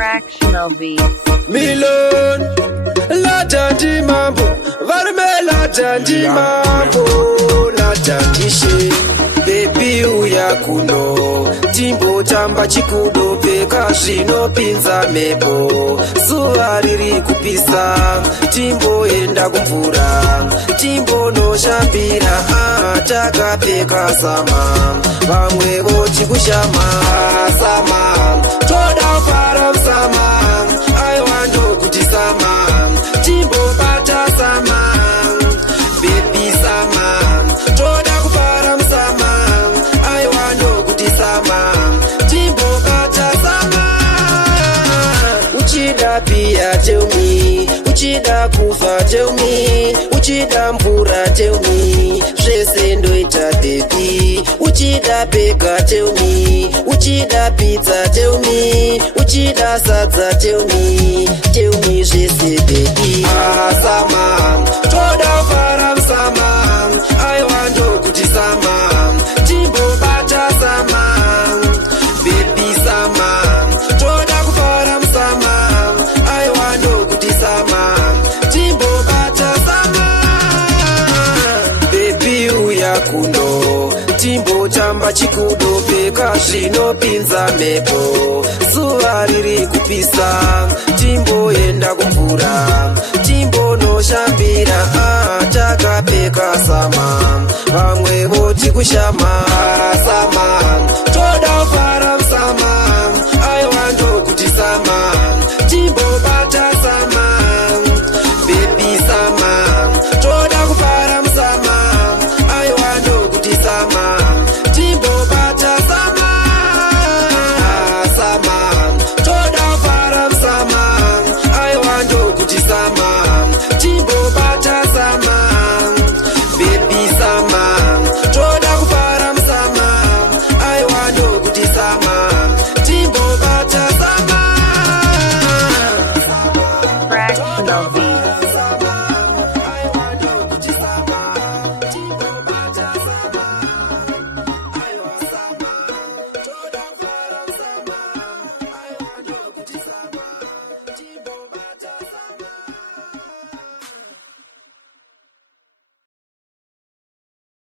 Fractional beats. Milon, la janji mambo, varme la janji mambo, la janji she. Baby uya kuno, timbo chamba chikudo peka shino pinza mebo. Zuwa riri kupisa, timbo enda kumvura, timbo no shambira, taka peka sama. Vamwe vochi kushama, sama, toda para sama. I want to kuti sama, timbo bata sama, baby sama, toda kupara sama. I want to kuti sama, timbo bata sama. Uchida pia tell me, uchida kufa tell me, uchida mvura tell me, zvese ndoita baby. Uchida peka tell me, uchida pizza tell me, uchida sadza tell me zvese baby. Sama, toda para sama, I want to kuti sama, timbo bata sama, baby sama, toda kupara sama, I want to kuti sama, timbo bata sama. Baby uya kuno, timbo chamba chikudo peka zvino pinza mepo. Zuwa riri kupisa, timbo enda kumvura, timbo no shambira, taka peka sama. Vamwe voti kushama,